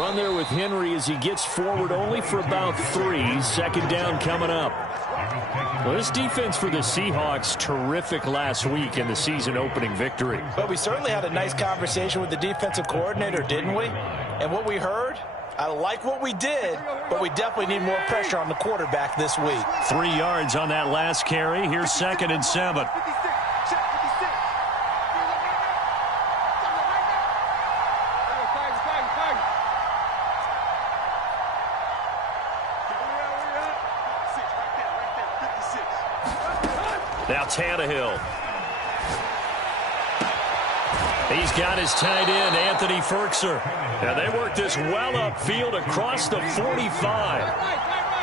run there with Henry as he gets forward only for about 3. Second down coming up. Well, this defense for the Seahawks, terrific last week in the season opening victory. But we certainly had a nice conversation with the defensive coordinator, didn't we? And what we heard, I like what we did, but we definitely need more pressure on the quarterback this week. 3 yards on that last carry. Here's 2nd and 7. Now Tannehill. He's got his tight end, Anthony Firkser. Now they work this well upfield across the 45.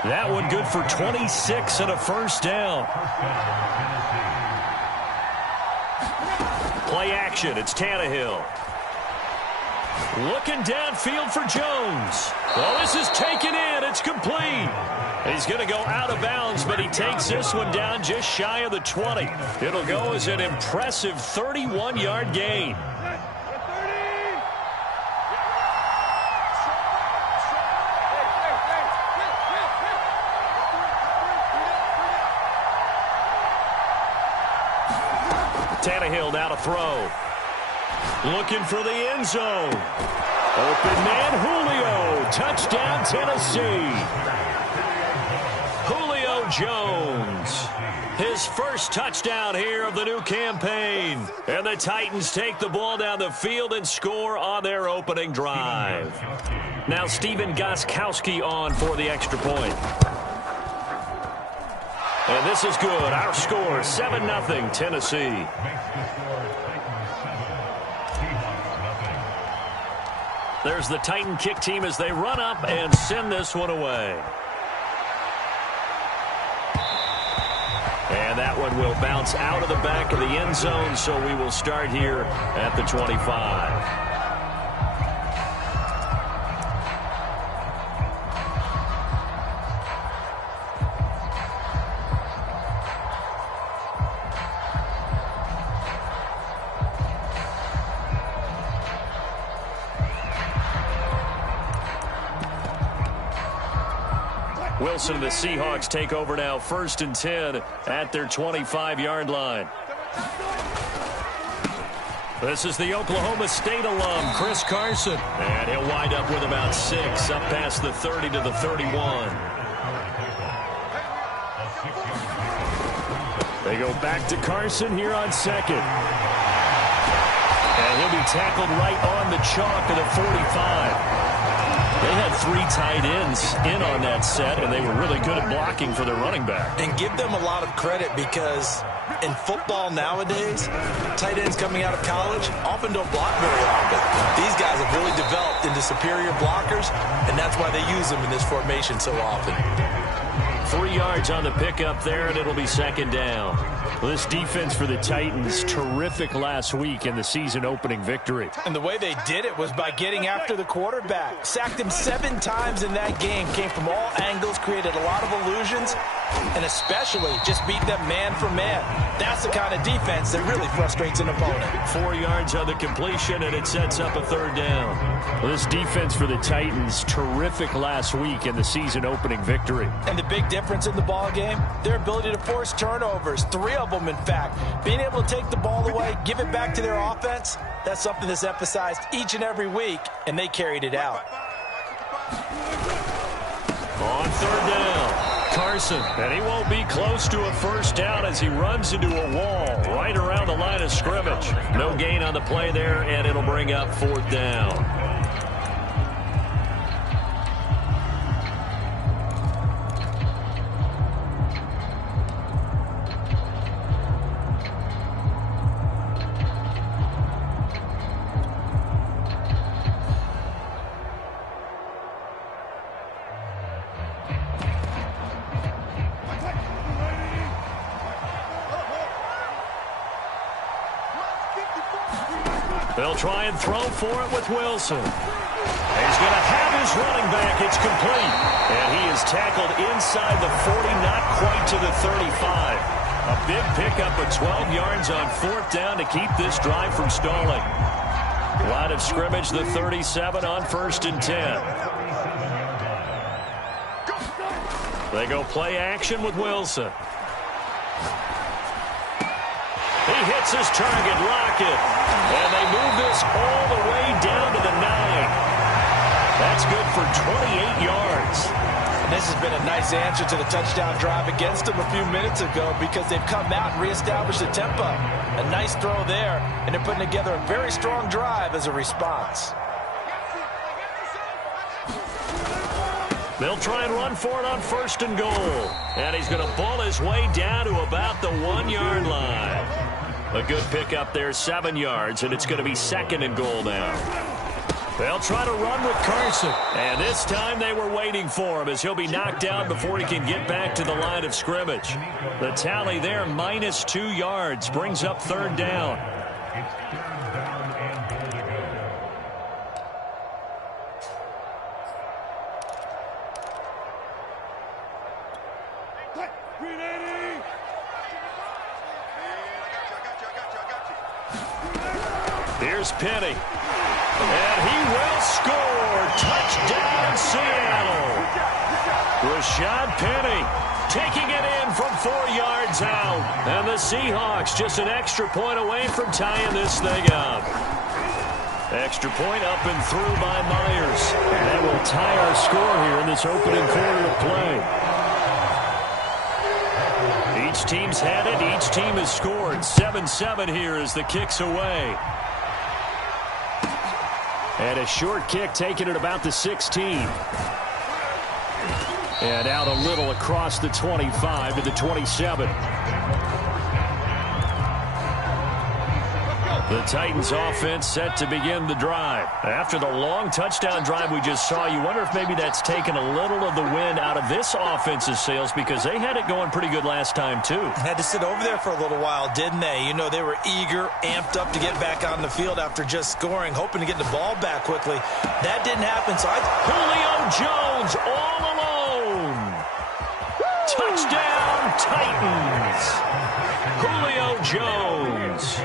That one good for 26 and a first down. Play action. It's Tannehill. Looking downfield for Jones. Well, this is taken in. It's complete. He's going to go out of bounds, but he takes this one down just shy of the 20. It'll go as an impressive 31-yard gain. Tannehill now to throw. Looking for the end zone. Open man Julio. Touchdown Tennessee. Julio Jones. His first touchdown here of the new campaign. And the Titans take the ball down the field and score on their opening drive. Now Stephen Gostkowski on for the extra point. And this is good. Our score, 7-0 Tennessee. There's the Titan kick team as they run up and send this one away. And that one will bounce out of the back of the end zone, so we will start here at the 25. Wilson and the Seahawks take over now, 1st and 10 at their 25-yard line. This is the Oklahoma State alum, Chris Carson. And he'll wind up with about 6, up past the 30 to the 31. They go back to Carson here on 2nd. And he'll be tackled right on the chalk of the 45. They had 3 tight ends in on that set, and they were really good at blocking for their running back. And give them a lot of credit because in football nowadays, tight ends coming out of college often don't block very often. These guys have really developed into superior blockers, and that's why they use them in this formation so often. 3 yards on the pickup there, and it'll be 2nd down. Well, this defense for the Titans, terrific last week in the season opening victory. And the way they did it was by getting after the quarterback. Sacked him 7 times in that game. Came from all angles, created a lot of illusions, and especially just beat them man for man. That's the kind of defense that really frustrates an opponent. 4 yards on the completion, and it sets up a 3rd down. Well, this defense for the Titans, terrific last week in the season opening victory. And the big difference in the ball game, their ability to force turnovers. 3 of them, in fact. Being able to take the ball away, give it back to their offense, that's something that's emphasized each and every week, and they carried it out. On 3rd down, Carson, and he won't be close to a first down as he runs into a wall right around the line of scrimmage. No gain on the play there, and it'll bring up 4th down. They'll try and throw for it with Wilson. He's going to have his running back. It's complete. And he is tackled inside the 40, not quite to the 35. A big pickup of 12 yards on 4th down to keep this drive from stalling. Line of scrimmage, the 37 on 1st and 10. They go play action with Wilson. He hits his target, Lockett. And they move this all the way down to the 9. That's good for 28 yards. And this has been a nice answer to the touchdown drive against them a few minutes ago because they've come out and reestablished the tempo. A nice throw there, and they're putting together a very strong drive as a response. They'll try and run for it on 1st and goal. And he's going to ball his way down to about the 1-yard line. A good pickup there, 7 yards, and it's going to be 2nd and goal now. They'll try to run with Carson. And this time they were waiting for him as he'll be knocked down before he can get back to the line of scrimmage. The tally there, minus 2 yards, brings up 3rd down. Here's Penny. And he will score. Touchdown, Seattle. Rashad Penny taking it in from 4 yards out. And the Seahawks just an extra point away from tying this thing up. Extra point up and through by Myers. That will tie our score here in this opening quarter of play. Each team's had it. Each team has scored. 7-7 here as the kick's away. And a short kick taken at about the 16. And out a little across the 25 to the 27. The Titans offense set to begin the drive. After the long touchdown drive we just saw, you wonder if maybe that's taken a little of the wind out of this offense's sails because they had it going pretty good last time too. Had to sit over there for a little while, didn't they? You know, they were eager, amped up to get back on the field after just scoring, hoping to get the ball back quickly. That didn't happen, so Julio Jones all alone. Touchdown, Titans. Julio Jones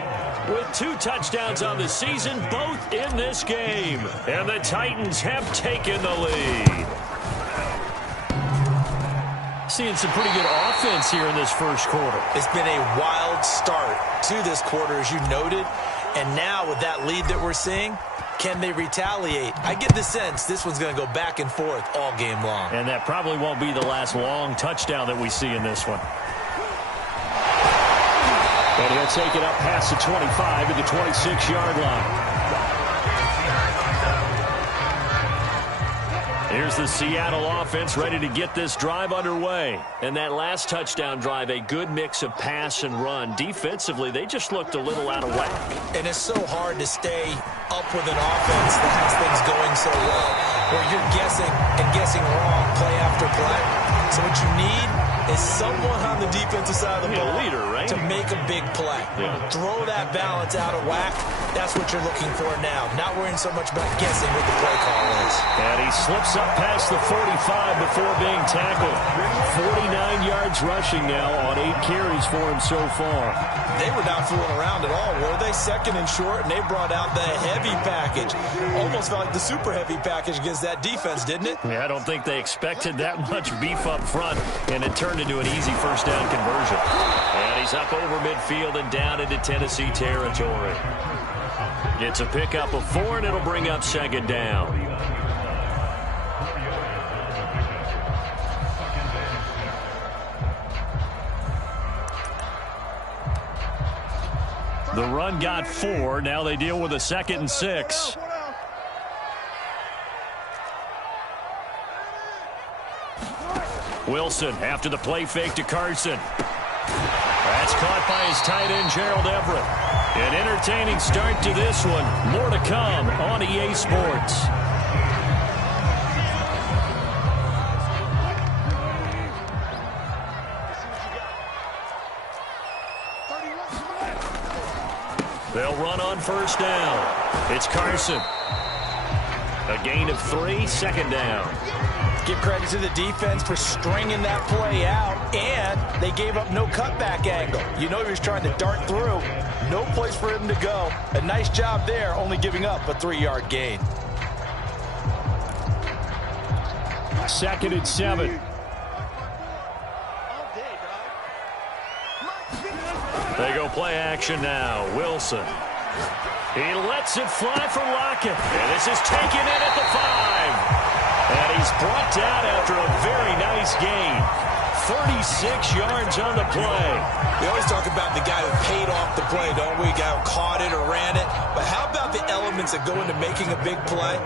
with 2 touchdowns on the season, both in this game. And the Titans have taken the lead. Seeing some pretty good offense here in this first quarter. It's been a wild start to this quarter, as you noted. And now with that lead that we're seeing, can they retaliate? I get the sense this one's going to go back and forth all game long. And that probably won't be the last long touchdown that we see in this one. And he'll take it up past the 25 to the 26-yard line. Here's the Seattle offense ready to get this drive underway. And that last touchdown drive, a good mix of pass and run. Defensively, they just looked a little out of whack. And it's so hard to stay up with an offense that has things going so well, where you're guessing and guessing wrong play after play. So what you need is someone on the defensive side of the ball leader, right? to make a big play. Yeah. Throw that balance out of whack. That's what you're looking for now. Not worrying so much about guessing what the play call is. And he slips up past the 45 before being tackled. 49 yards rushing now on 8 carries for him so far. They were not fooling around at all, were they? 2nd and short, and they brought out the heavy package. Almost felt like the super heavy package against that defense, didn't it? Yeah, I don't think they expected that much beef up front, and it turned into an easy first down conversion. And he's up over midfield and down into Tennessee territory. It's a pickup of 4, and it'll bring up 2nd down. The run got 4. Now they deal with a 2nd and 6. Wilson after the play fake to Carson. That's caught by his tight end, Gerald Everett. An entertaining start to this one. More to come on EA Sports. They'll run on 1st down. It's Carson. A gain of 3, 2nd down. Give credit to the defense for stringing that play out, and they gave up no cutback angle. You know he was trying to dart through. No place for him to go. A nice job there, only giving up a 3-yard gain. 2nd and 7. They go play action now. Wilson. He lets it fly for Lockett. And this is taken in at the 5. And he's brought down after a very nice gain. 36 yards on the play. We always talk about the guy who paid off the play, don't we? Guy who caught it or ran it. But how about the elements that go into making a big play?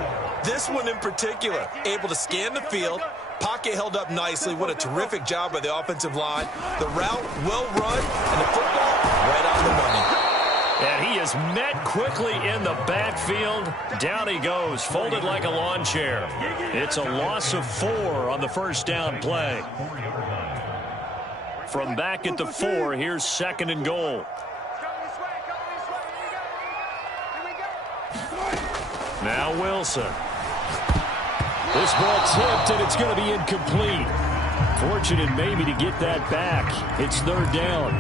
This one in particular, able to scan the field. Pocket held up nicely. What a terrific job by the offensive line. The route well run, and the football right on the money. And he is met quickly in the backfield. Down he goes, folded like a lawn chair. It's a loss of 4 on the first down play. From back at the 4, here's 2nd and goal. Now Wilson. This ball tipped, and it's going to be incomplete. Fortunate maybe to get that back. It's 3rd down.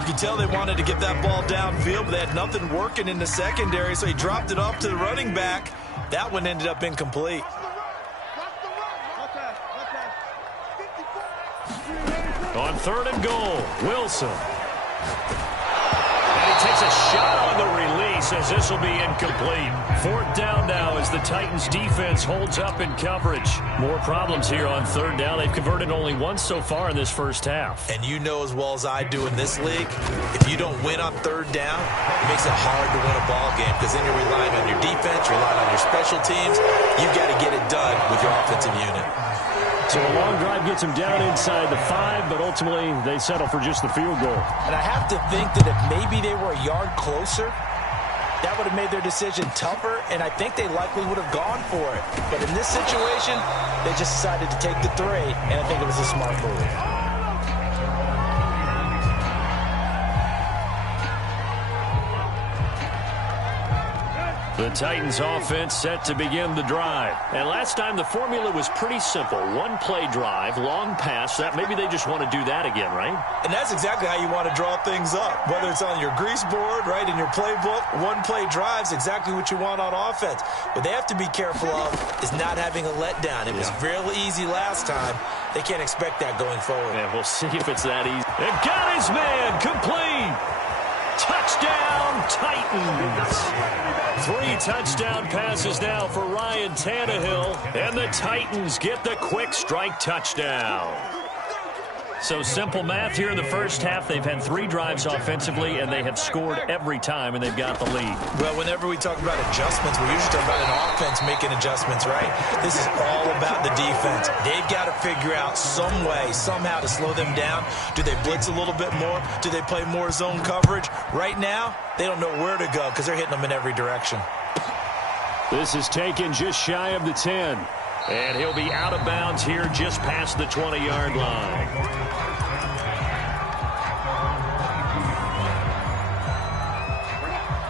You can tell they wanted to get that ball downfield, but they had nothing working in the secondary, so he dropped it off to the running back. That one ended up incomplete. On 3rd and goal, Wilson. And he takes a shot on the release as this will be incomplete. 4th down now as the Titans defense holds up in coverage. More problems here on 3rd down. They've converted only once so far in this first half. And you know as well as I do in this league, if you don't win on 3rd down, it makes it hard to win a ball game because then you're relying on your defense, you're relying on your special teams. You've got to get it done with your offensive unit. So a long drive gets them down inside the 5, but ultimately they settle for just the field goal. And I have to think that if maybe they were a yard closer, that would have made their decision tougher, and I think they likely would have gone for it. But in this situation, they just decided to take the 3, and I think it was a smart move. The Titans offense set to begin the drive. And last time the formula was pretty simple. 1-play drive, long pass. That maybe they just want to do that again, right? And that's exactly how you want to draw things up. Whether it's on your grease board, right, in your playbook, 1-play drive's exactly what you want on offense. What they have to be careful of is not having a letdown. It was real easy last time. They can't expect that going forward. Yeah, we'll see if it's that easy. And got his man complete. Touchdown, Titans. 3 touchdown passes now for Ryan Tannehill. And the Titans get the quick strike touchdown. So simple math here in the first half. They've had 3 drives offensively, and they have scored every time, and they've got the lead. Well, whenever we talk about adjustments, we're usually talking about an offense making adjustments, right? This is all about the defense. They've got to figure out some way, somehow to slow them down. Do they blitz a little bit more? Do they play more zone coverage? Right now, they don't know where to go because they're hitting them in every direction. This is taken just shy of the 10. And he'll be out of bounds here just past the 20-yard line.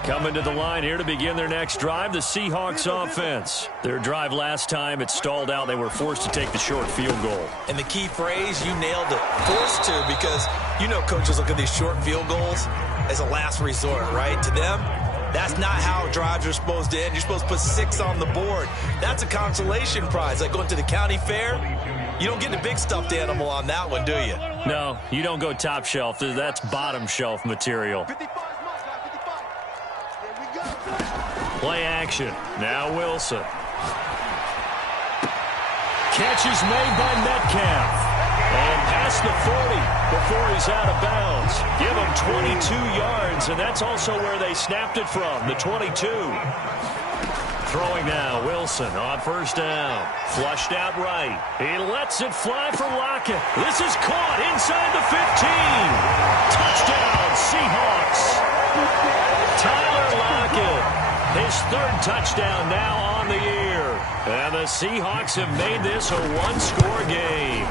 Coming to the line here to begin their next drive, the Seahawks offense. Their drive last time, it stalled out. They were forced to take the short field goal. And the key phrase, you nailed it. Forced to, because you know coaches look at these short field goals as a last resort, right? To them, that's not how drives are supposed to end. You're supposed to put 6 on the board. That's a consolation prize. Like going to the county fair, you don't get the big stuffed animal on that one, do you? No, you don't go top shelf. That's bottom shelf material. Play action. Now Wilson. Catch is made by Metcalf. And past the 40 before he's out of bounds. Give him 22 yards, and that's also where they snapped it from, the 22. Throwing now, Wilson on first down. Flushed out right. He lets it fly for Lockett. This is caught inside the 15. Touchdown, Seahawks. Tyler Lockett, his 3rd touchdown now on the year. And the Seahawks have made this a 1-score game.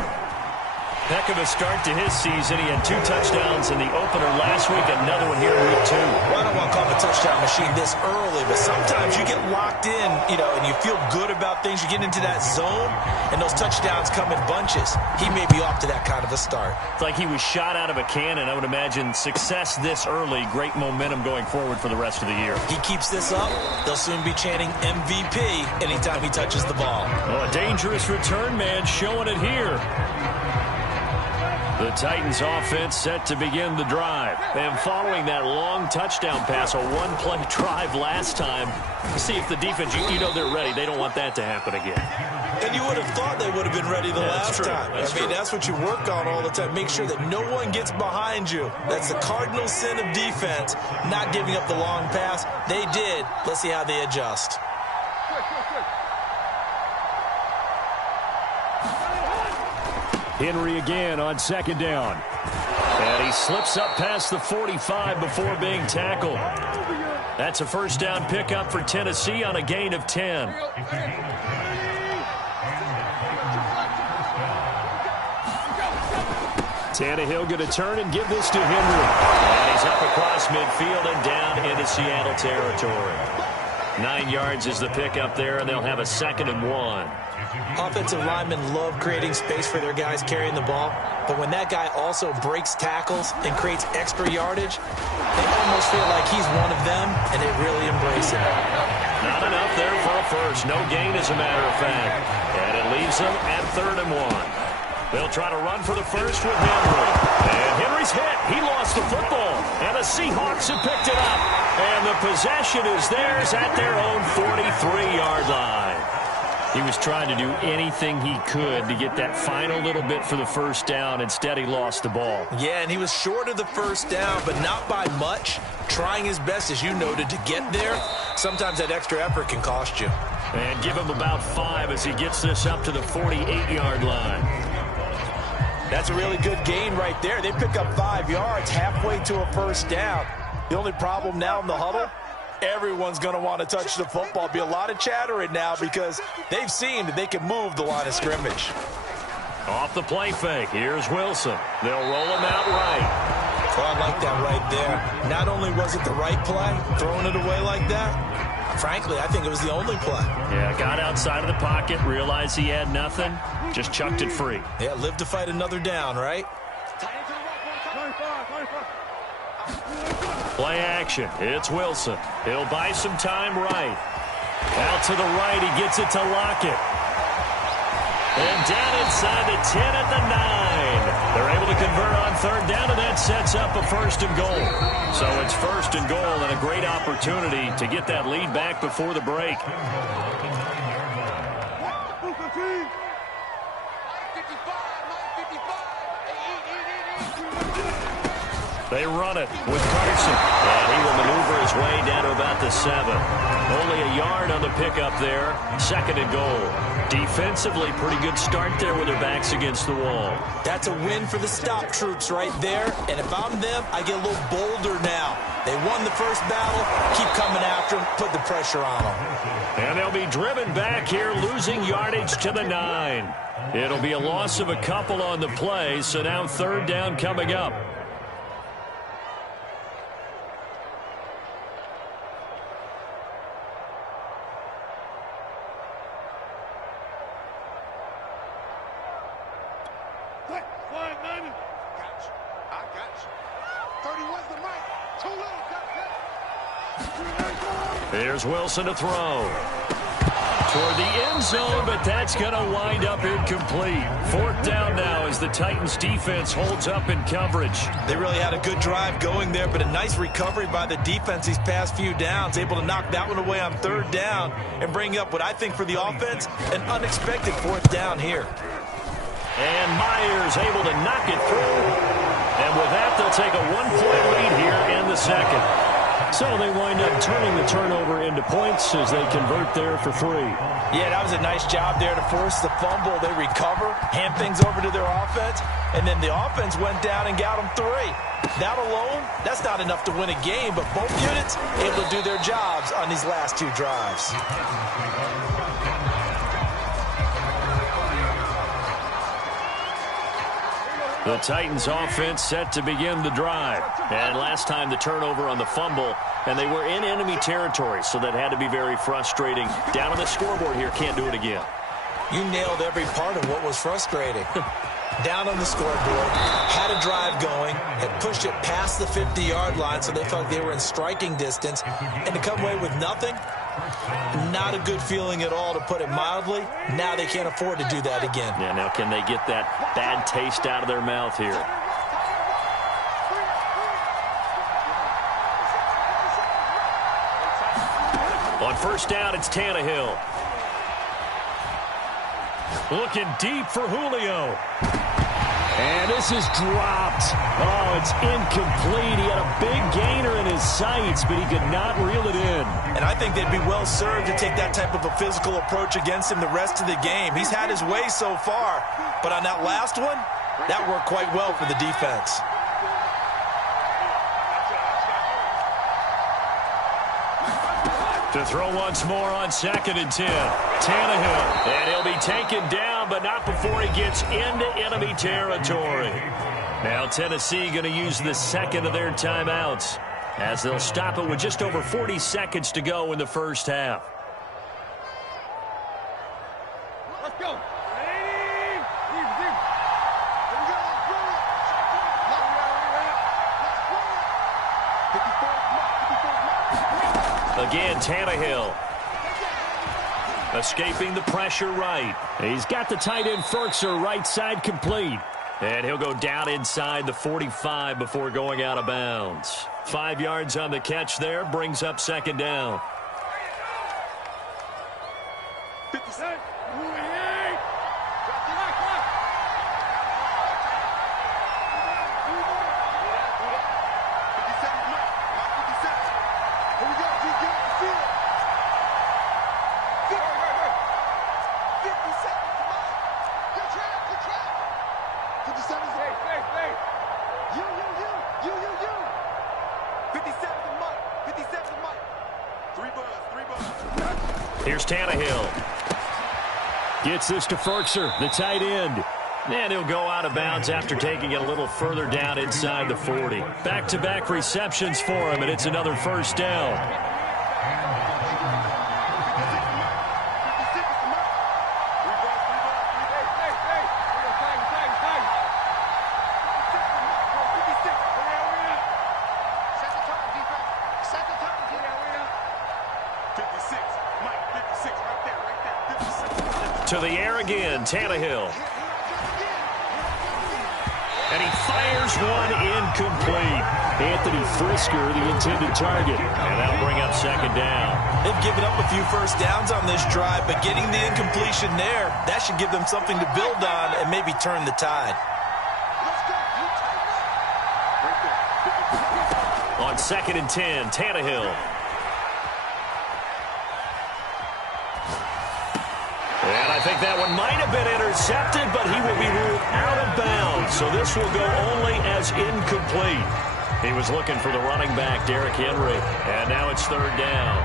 Heck of a start to his season. He had 2 touchdowns in the opener last week, another one here in week 2. Well, I don't want to call him a touchdown machine this early, but sometimes you get locked in, and you feel good about things. You get into that zone, and those touchdowns come in bunches. He may be off to that kind of a start. It's like he was shot out of a cannon. I would imagine success this early, great momentum going forward for the rest of the year. He keeps this up, they'll soon be chanting MVP anytime he touches the ball. Oh, a dangerous return man showing it here. The Titans offense set to begin the drive. And following that long touchdown pass, a one-play drive last time, see if the defense, you know they're ready. They don't want that to happen again. And you would have thought they would have been ready the last time. That's what you work on all the time. Make sure that no one gets behind you. That's the cardinal sin of defense, not giving up the long pass. They did. Let's see how they adjust. Henry again on second down. And he slips up past the 45 before being tackled. That's a first down pickup for Tennessee on a gain of 10. Tannehill going to turn and give this to Henry. And he's up across midfield and down into Seattle territory. 9 yards is the pickup there, and they'll have a 2nd and 1. Offensive linemen love creating space for their guys carrying the ball, but when that guy also breaks tackles and creates extra yardage, they almost feel like he's one of them, and they really embrace it. Not enough there for a first. No gain, as a matter of fact. And it leaves them at 3rd and 1. They'll try to run for the first with Henry. And Henry's hit. He lost the football. And the Seahawks have picked it up. And the possession is theirs at their own 43-yard line. He was trying to do anything he could to get that final little bit for the first down. Instead, he lost the ball. Yeah, and he was short of the first down, but not by much. Trying his best, as you noted, to get there. Sometimes that extra effort can cost you. And give him about 5 as he gets this up to the 48-yard line. That's a really good gain right there. They pick up 5 yards halfway to a first down. The only problem now in the huddle, everyone's going to want to touch the football. Be a lot of chattering now because they've seen that they can move the line of scrimmage. Off the play fake. Here's Wilson. They'll roll him out right. Oh, I like that right there. Not only was it the right play, throwing it away like that, frankly, I think it was the only play. Yeah, got outside of the pocket, realized he had nothing, just chucked it free. Yeah, live to fight another down, right? Play action. It's Wilson. He'll buy some time right. Out to the right, he gets it to Lockett. And down inside the 10 at the 9. They're able to convert on 3rd down, and that sets up a 1st and goal. So it's 1st and goal and a great opportunity to get that lead back before the break. They run it with Carson. And he will maneuver his way down to about the 7. Only a yard on the pickup there. 2nd and goal. Defensively, pretty good start there with their backs against the wall. That's a win for the stop troops right there. And if I'm them, I get a little bolder now. They won the first battle. Keep coming after them. Put the pressure on them. And they'll be driven back here, losing yardage to the 9. It'll be a loss of a couple on the play, so now 3rd down coming up. There's Wilson to throw. Toward the end zone, but that's going to wind up incomplete. 4th down now as the Titans defense holds up in coverage. They really had a good drive going there, but a nice recovery by the defense these past few downs, able to knock that one away on 3rd down and bring up what I think for the offense, an unexpected 4th down here. And Myers able to knock it through. And with that, they'll take a 1-point lead here in the 2nd. So they wind up turning the turnover into points as they convert there for 3. Yeah, that was a nice job there to force the fumble. They recover, hand things over to their offense, and then the offense went down and got them 3. That alone, that's not enough to win a game, but both units able to do their jobs on these last 2 drives. The Titans offense set to begin the drive. And last time the turnover on the fumble, and they were in enemy territory, so that had to be very frustrating. Down on the scoreboard here, can't do it again. You nailed every part of what was frustrating. Down on the scoreboard, had a drive going, had pushed it past the 50-yard line so they felt like they were in striking distance, and to come away with nothing, not a good feeling at all, to put it mildly. Now they can't afford to do that again. Yeah, now can they get that bad taste out of their mouth here? On first down, it's Tannehill. Looking deep for Julio. And this is dropped. Oh, it's incomplete. He had a big gainer in his sights, but he could not reel it in. And I think they'd be well served to take that type of a physical approach against him the rest of the game. He's had his way so far, but on that last one, that worked quite well for the defense. To throw once more on 2nd and 10. Tannehill. And he'll be taken down, but not before he gets into enemy territory. Now Tennessee going to use the second of their timeouts, as they'll stop it with just over 40 seconds to go in the first half. Let's go. Again, Tannehill. Escaping the pressure right. He's got the tight end Firkser right side complete. And he'll go down inside the 45 before going out of bounds. 5 yards on the catch there, brings up 2nd down. 57. Here's Tannehill. Gets this to Firkser, the tight end. And he'll go out of bounds after taking it a little further down inside the 40. Back-to-back receptions for him, and it's another first down. To the air again, Tannehill. And he fires one incomplete. Anthony Frisker, the intended target. And that'll bring up 2nd down. They've given up a few first downs on this drive, but getting the incompletion there, that should give them something to build on and maybe turn the tide. On 2nd and 10, Tannehill. And I think that one might have been intercepted, but he will be ruled out of bounds. So this will go only as incomplete. He was looking for the running back, Derrick Henry. And now it's 3rd down.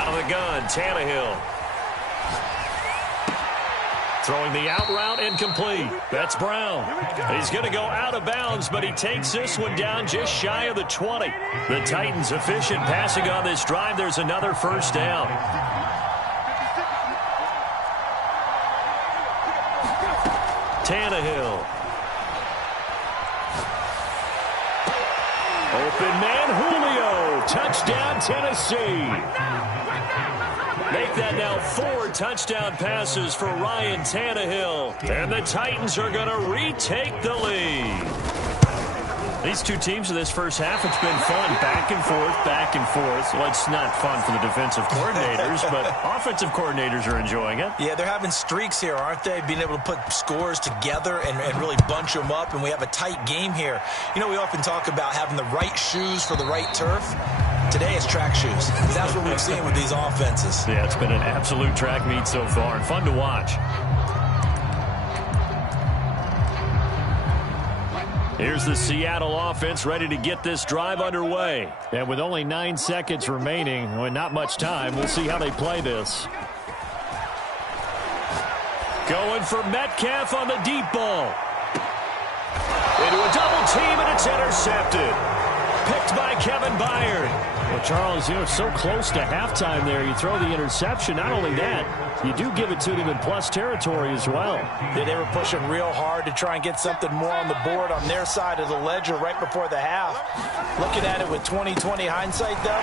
Out of the gun, Tannehill. Throwing the out route incomplete. That's Brown. He's going to go out of bounds, but he takes this one down just shy of the 20. The Titans efficient passing on this drive. There's another first down. Tannehill. Open man, Julio. Touchdown, Tennessee. Make that now 4 touchdown passes for Ryan Tannehill. And the Titans are going to retake the lead. These two teams in this first half, it's been fun. Back and forth, back and forth. Well, it's not fun for the defensive coordinators, but offensive coordinators are enjoying it. Yeah, they're having streaks here, aren't they? Being able to put scores together and really bunch them up, and we have a tight game here. You know, we often talk about having the right shoes for the right turf. Today it's track shoes. That's what we've seen with these offenses. Yeah, it's been an absolute track meet so far and fun to watch. Here's the Seattle offense ready to get this drive underway. And with only 9 seconds remaining, and not much time, we'll see how they play this. Going for Metcalf on the deep ball. Into a double team, and it's intercepted. Picked by Kevin Byard. Well, Charles, it's so close to halftime there. You throw the interception. Not only that, you do give it to them in plus territory as well. Yeah, they were pushing real hard to try and get something more on the board on their side of the ledger right before the half. Looking at it with 20/20 hindsight, though,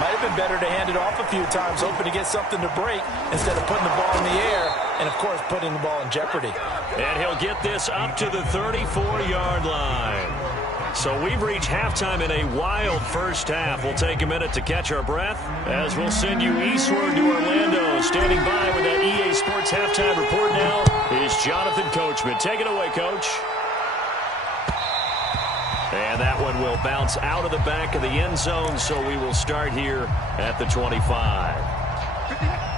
might have been better to hand it off a few times, hoping to get something to break instead of putting the ball in the air and, of course, putting the ball in jeopardy. And he'll get this up to the 34-yard line. So we've reached halftime in a wild first half. We'll take a minute to catch our breath as we'll send you eastward to Orlando. Standing by with that EA Sports halftime report now is Jonathan Coachman. Take it away, Coach. And that one will bounce out of the back of the end zone, so we will start here at the 25.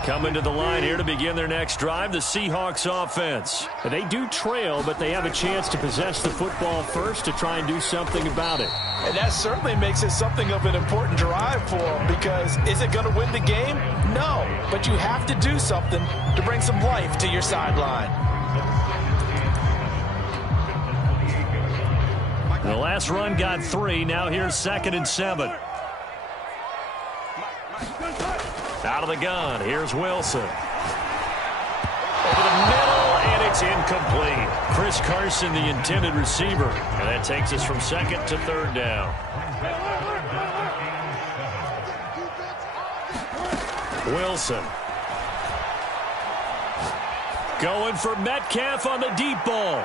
Coming to the line here to begin their next drive, the Seahawks offense. They do trail, but they have a chance to possess the football first to try and do something about it. And that certainly makes it something of an important drive for them, because is it going to win the game? No, but you have to do something to bring some life to your sideline. The last run got 3. Now here's 2nd and 7. Out of the gun, here's Wilson. Over the middle, and it's incomplete. Chris Carson, the intended receiver. And that takes us from 2nd to 3rd down. Wilson. Going for Metcalf on the deep ball.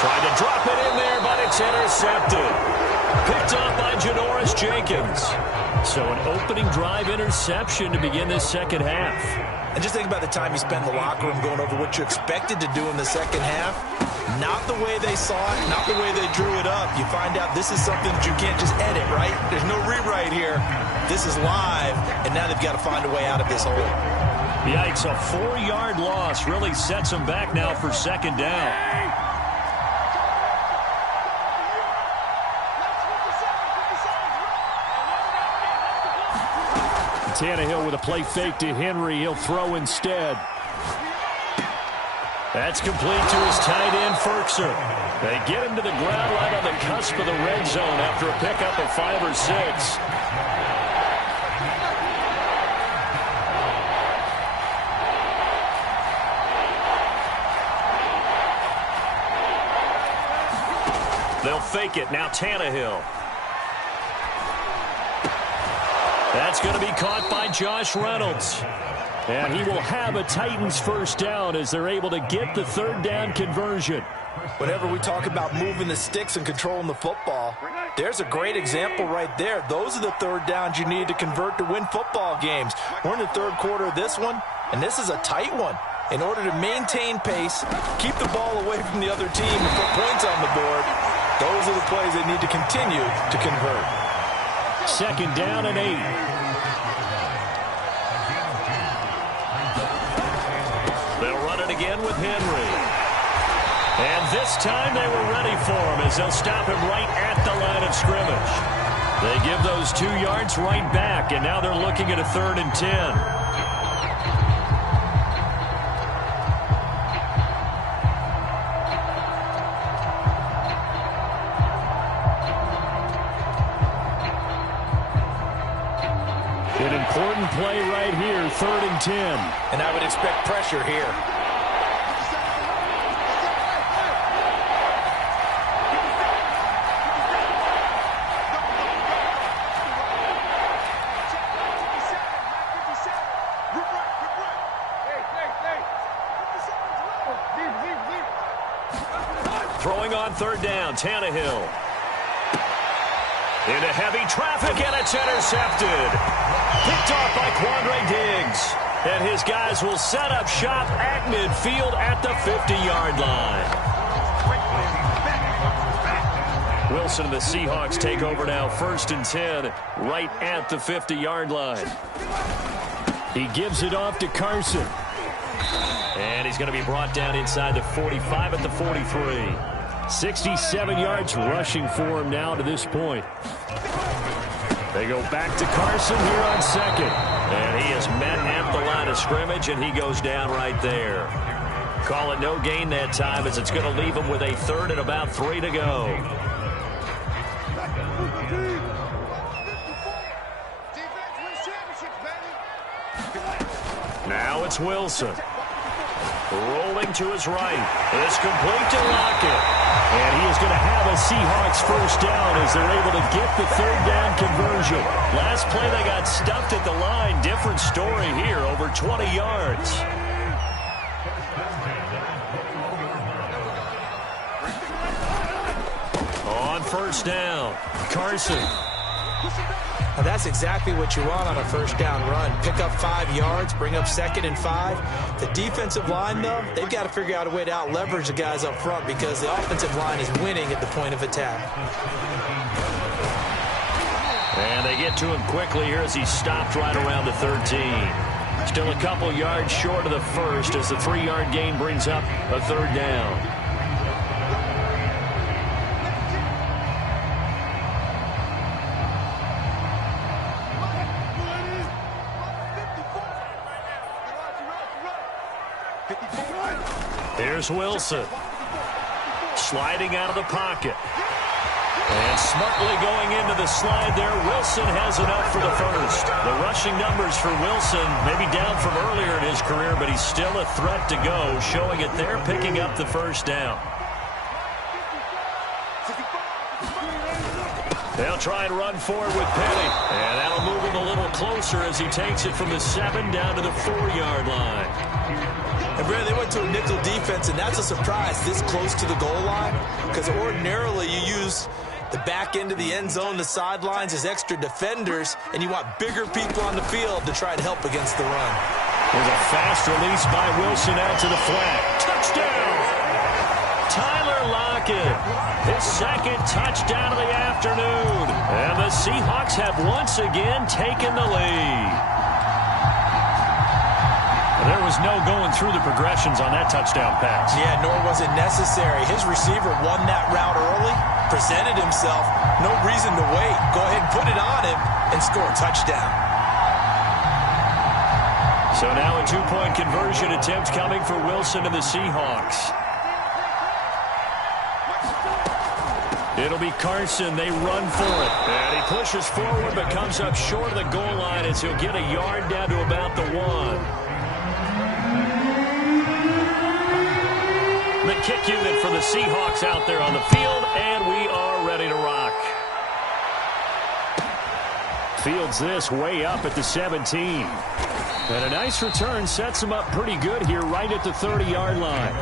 Tried to drop it in there, but it's intercepted. Picked up by Janoris Jenkins. So an opening drive interception to begin this second half. And just think about the time you spend in the locker room going over what you expected to do in the second half. Not the way they saw it, not the way they drew it up. You find out this is something that you can't just edit, right? There's no rewrite here. This is live, and now they've got to find a way out of this hole. Yikes, a 4-yard loss really sets them back now for 2nd down. Tannehill with a play fake to Henry. He'll throw instead. That's complete to his tight end, Ferkser. They get him to the ground right on the cusp of the red zone after a pickup of 5 or 6. They'll fake it. Now Tannehill. That's going to be caught by Josh Reynolds. And he will have a Titans first down as they're able to get the 3rd down conversion. Whenever we talk about moving the sticks and controlling the football, there's a great example right there. Those are the 3rd downs you need to convert to win football games. We're in the 3rd quarter of this one, and this is a tight one. In order to maintain pace, keep the ball away from the other team and put points on the board, those are the plays they need to continue to convert. 2nd down and 8. They'll run it again with Henry. And this time they were ready for him as they'll stop him right at the line of scrimmage. They give those 2 yards right back, and now they're looking at a 3rd and 10. An important play right here, 3rd and 10. And I would expect pressure here. Throwing on 3rd down, Tannehill. Into heavy traffic, and it's intercepted. Picked off by Quandre Diggs. And his guys will set up shop at midfield at the 50-yard line. Wilson and the Seahawks take over now, 1st and 10, right at the 50-yard line. He gives it off to Carson. And he's going to be brought down inside the 45 at the 43. 67 yards rushing for him now to this point. They go back to Carson here on second. And he is met at the line of scrimmage, and he goes down right there. Call it no gain that time, as it's going to leave him with a third and about 3 to go. Now it's Wilson. Rolling to his right. It's complete to Lockett. And he is going to have a Seahawks first down as they're able to get the third down conversion. Last play they got stuffed at the line. Different story here, over 20 yards. On first down, Carson. Now that's exactly what you want on a first down run. Pick up 5 yards, bring up 2nd and 5. The defensive line, though, they've got to figure out a way to out-leverage the guys up front because the offensive line is winning at the point of attack. And they get to him quickly here as he stopped right around the 13. Still a couple yards short of the first as the 3-yard gain brings up a third down. Here's Wilson. Sliding out of the pocket. And smartly going into the slide there. Wilson has enough for the first. The rushing numbers for Wilson maybe down from earlier in his career, but he's still a threat to go, showing it there, picking up the first down. They'll try and run forward with Penny. And that'll move him a little closer as he takes it from the 7 down to the 4-yard line. And Brad, they went to a nickel defense, and that's a surprise this close to the goal line, because ordinarily you use the back end of the end zone, the sidelines as extra defenders, and you want bigger people on the field to try and help against the run. There's a fast release by Wilson out to the flat. Touchdown! Tyler Lockett, his second touchdown of the afternoon. And the Seahawks have once again taken the lead. There was no going through the progressions on that touchdown pass. Yeah, nor was it necessary. His receiver won that route early, presented himself, no reason to wait. Go ahead and put it on him and score a touchdown. So now a 2-point conversion attempt coming for Wilson and the Seahawks. It'll be Carson. They run for it. And he pushes forward but comes up short of the goal line as he'll get a yard down to about the 1. The kick unit for the Seahawks out there on the field, and we are ready to rock. Fields this way up at the 17. And a nice return sets him up pretty good here right at the 30-yard line.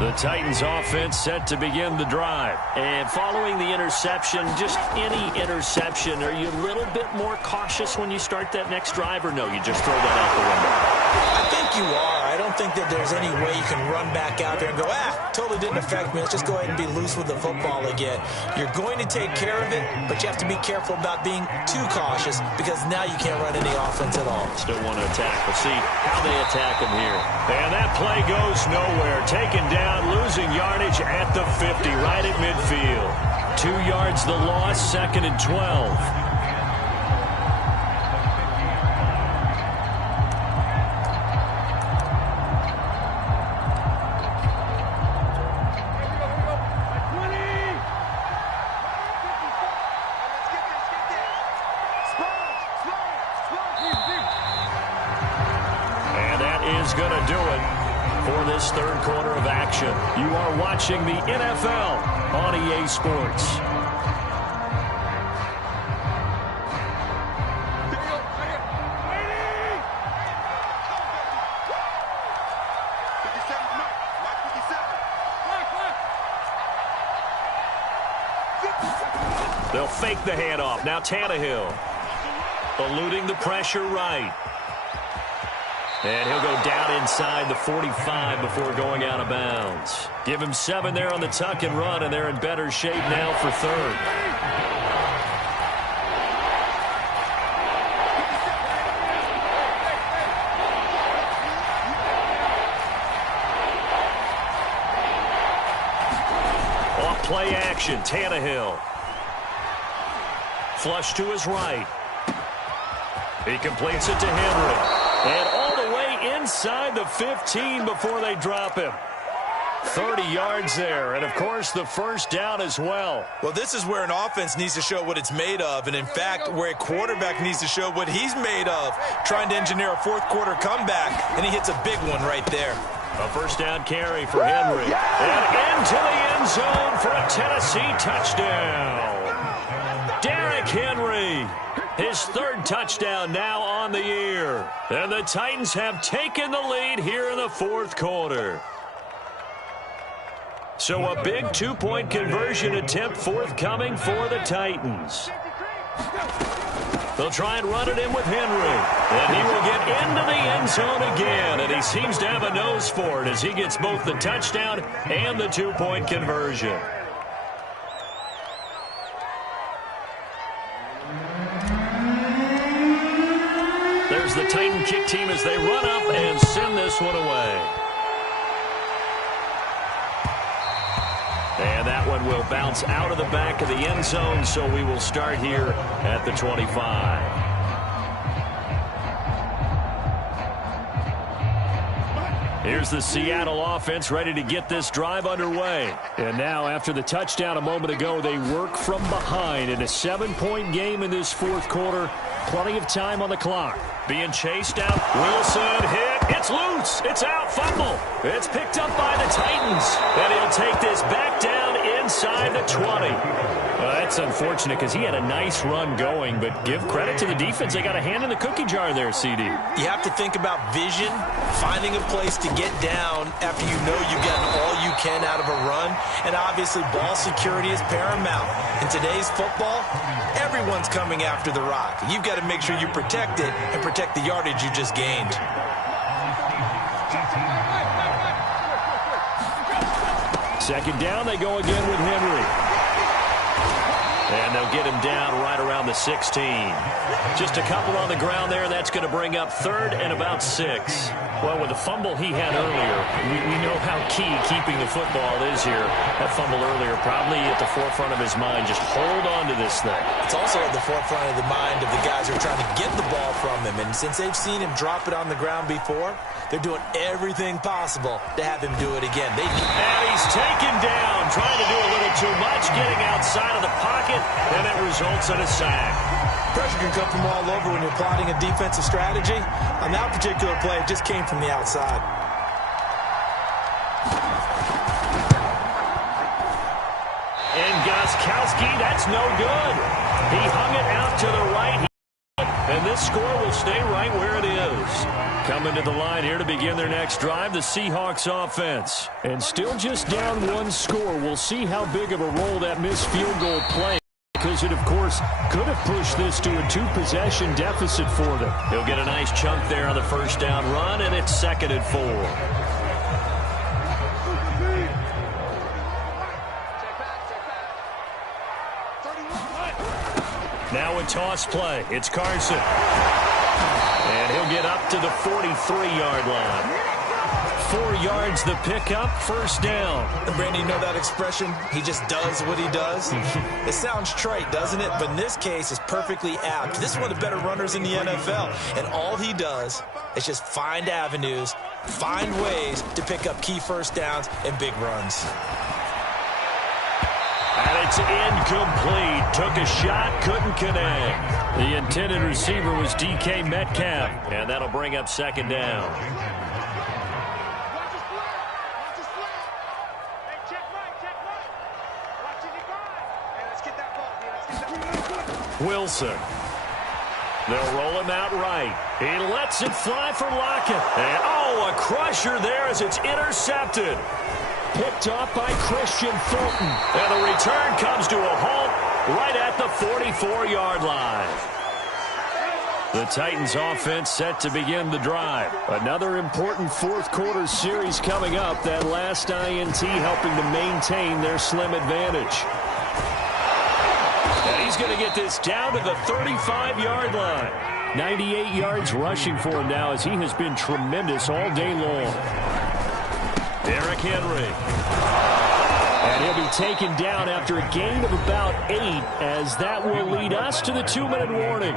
The Titans offense set to begin the drive. And following the interception, just any interception, are you a little bit more cautious when you start that next drive, or no, you just throw that out the window? I think you are. I don't think that there's any way you can run back out there and go, totally didn't affect me. Let's just go ahead and be loose with the football again. You're going to take care of it, but you have to be careful about being too cautious because now you can't run any offense at all. Still want to attack. We'll see how they attack him here. And that play goes nowhere. Taken down, losing yardage at the 50, right at midfield. 2 yards the loss, 2nd and 12. Going to do it for this third quarter of action. You are watching the NFL on EA Sports. They'll fake the handoff. Now Tannehill eluding the pressure right. And he'll go down inside the 45 before going out of bounds. Give him 7 there on the tuck and run, and they're in better shape now for third. action. Tannehill. Flush to his right. He completes it to Henry. And all the way inside the 15 before they drop him. 30 yards there, and of course the first down as well. Well, this is where an offense needs to show what it's made of, and in fact, where a quarterback needs to show what he's made of, trying to engineer a fourth quarter comeback, and he hits a big one right there. A first down carry for Henry. And into the end zone for a Tennessee touchdown. Derrick Henry, his third touchdown now on the year. And the Titans have taken the lead here in the fourth quarter. So a big two-point conversion attempt forthcoming for the Titans. They'll try and run it in with Henry. And he will get into the end zone again. And he seems to have a nose for it as he gets both the touchdown and the two-point conversion. There's the Titan kick team as they run up and send this one away. And that one will bounce out of the back of the end zone, so we will start here at the 25. Here's the Seattle offense ready to get this drive underway. And now, after the touchdown a moment ago, they work from behind in a 7-point game in this fourth quarter. Plenty of time on the clock. Being chased out. Wilson hit. It's loose. It's out. Fumble. It's picked up by the Titans. And he'll take this back down inside the 20. That's unfortunate because he had a nice run going, but give credit to the defense. They got a hand in the cookie jar there, CD. You have to think about vision, finding a place to get down after you know you've gotten all you can out of a run, and obviously ball security is paramount. In today's football, everyone's coming after the rock. You've got to make sure you protect it and protect the yardage you just gained. Second down, they go again with Henry. And they'll get him down right around the 16. Just a couple on the ground there. That's going to bring up third and about 6. Well, with the fumble he had earlier, we know how key keeping the football is here. That fumble earlier probably at the forefront of his mind. Just hold on to this thing. It's also at the forefront of the mind of the guys who are trying to get the ball from him. And since they've seen him drop it on the ground before, they're doing everything possible to have him do it again. And he's taken down, trying to do a little too much, getting outside of the pocket, and it results in a sack. Pressure can come from all over when you're plotting a defensive strategy. On that particular play, it just came from the outside. And Gostkowski, that's no good. He hung it out to the right. And this score will stay right where it is. Coming to the line here to begin their next drive, the Seahawks offense. And still just down one score. We'll see how big of a role that missed field goal play, because it, of course, could have pushed this to a 2-possession deficit for them. He'll get a nice chunk there on the first down run, and it's 2nd and 4. Now a toss play. It's Carson. And he'll get up to the 43-yard line. 4 yards the pickup, first down. Brandon, you know that expression? He just does what he does. It sounds trite, doesn't it? But in this case, it's perfectly apt. This is one of the better runners in the NFL. And all he does is just find avenues, find ways to pick up key first downs and big runs. And it's incomplete. Took a shot, couldn't connect. The intended receiver was DK Metcalf. And that'll bring up 2nd down. Wilson. They'll roll him out right. He lets it fly for Lockett. And, a crusher there as it's intercepted. Picked up by Christian Fulton. And the return comes to a halt right at the 44-yard line. The Titans offense set to begin the drive. Another important fourth quarter series coming up. That last INT helping to maintain their slim advantage. And he's going to get this down to the 35-yard line. 98 yards rushing for him now as he has been tremendous all day long. Derrick Henry. And he'll be taken down after a gain of about 8, as that will lead us to the 2-minute warning.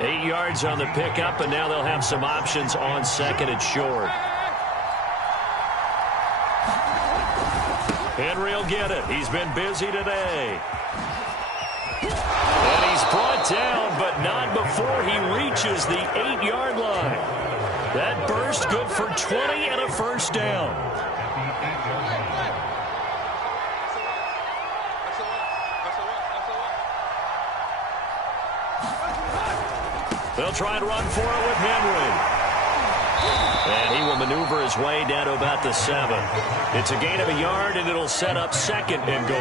8 yards on the pickup, and now they'll have some options on second and short. Henry will get it. He's been busy today. And he's brought down, but not before he reaches the 8-yard line. That burst good for 20 and a first down. They'll try and run for it with Henry. And he will maneuver his way down to about the 7. It's a gain of a yard, and it'll set up second and goal.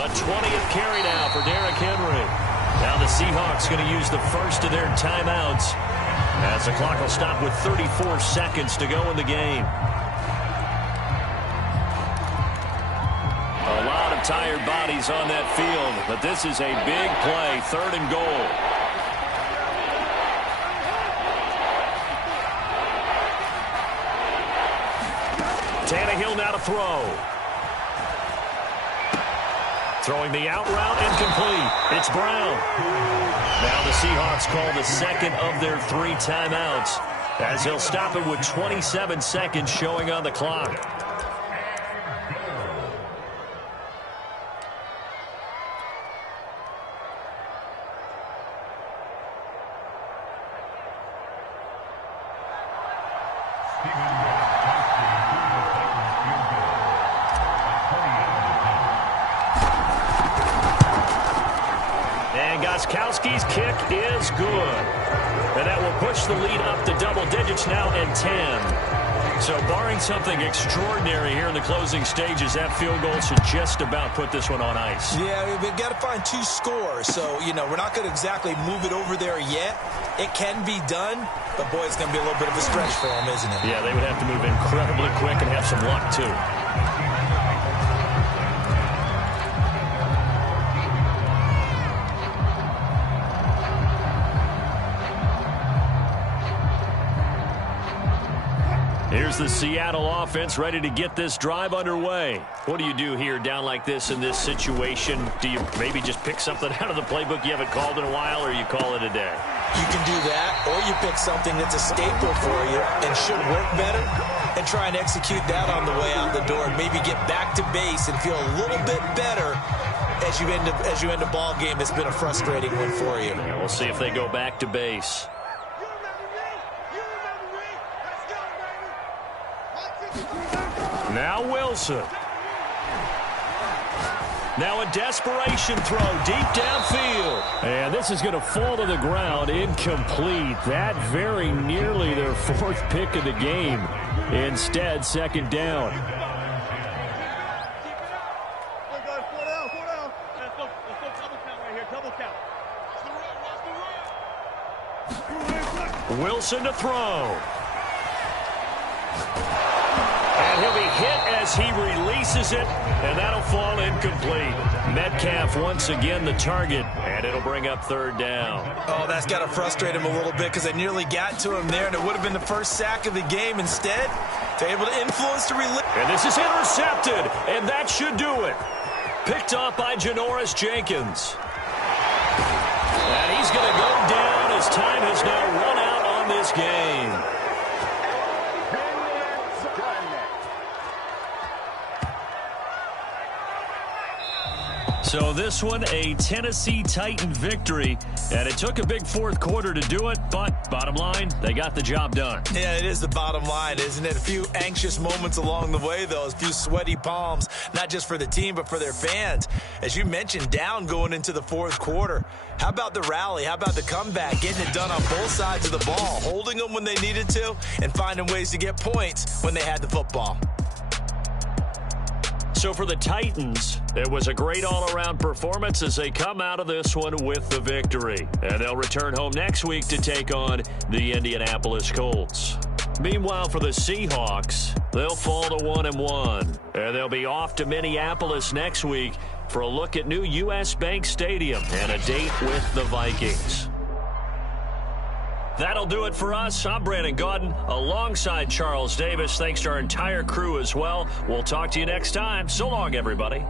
A 20th carry now for Derrick Henry. Now the Seahawks going to use the first of their timeouts, as the clock will stop with 34 seconds to go in the game. A lot of tired bodies on that field, but this is a big play, 3rd and goal. Tannehill now to throw. Throwing the out route, incomplete. It's Brown. Now the Seahawks call the second of their 3 timeouts, as they'll stop it with 27 seconds showing on the clock. Gostkowski's kick is good. And that will push the lead up to double digits now at 10. So barring something extraordinary here in the closing stages, that field goal should just about put this one on ice. Yeah, we've got to find 2 scores. So, we're not going to exactly move it over there yet. It can be done, but boy, it's going to be a little bit of a stretch for them, isn't it? Yeah, they would have to move incredibly quick and have some luck, too. Here's the Seattle offense ready to get this drive underway. What do you do here down like this in this situation? Do you maybe just pick something out of the playbook you haven't called in a while, or you call it a day? You can do that, or you pick something that's a staple for you and should work better and try and execute that on the way out the door and maybe get back to base and feel a little bit better as you end a ball game that's been a frustrating one for you. Yeah, we'll see if they go back to base. Now Wilson. Now a desperation throw deep downfield. And this is going to fall to the ground, incomplete. That very nearly their 4th pick of the game. Instead, 2nd down. Wilson to throw. And he'll be hit as he releases it, and that'll fall incomplete. Metcalf once again the target, and it'll bring up 3rd down. Oh, that's got to frustrate him a little bit because they nearly got to him there, and it would have been the first sack of the game. Instead, they're able to influence the release. And this is intercepted, and that should do it. Picked off by Janoris Jenkins. And he's going to go down as time has now run out on this game. So this one, a Tennessee Titan victory, and it took a big 4th quarter to do it, but bottom line, they got the job done. Yeah, it is the bottom line, isn't it? A few anxious moments along the way, though, a few sweaty palms, not just for the team, but for their fans. As you mentioned, down going into the 4th quarter. How about the rally? How about the comeback? Getting it done on both sides of the ball, holding them when they needed to, and finding ways to get points when they had the football. So for the Titans, it was a great all-around performance as they come out of this one with the victory. And they'll return home next week to take on the Indianapolis Colts. Meanwhile, for the Seahawks, they'll fall to 1-1. And they'll be off to Minneapolis next week for a look at new U.S. Bank Stadium and a date with the Vikings. That'll do it for us. I'm Brandon Gaudin alongside Charles Davis. Thanks to our entire crew as well. We'll talk to you next time. So long, everybody.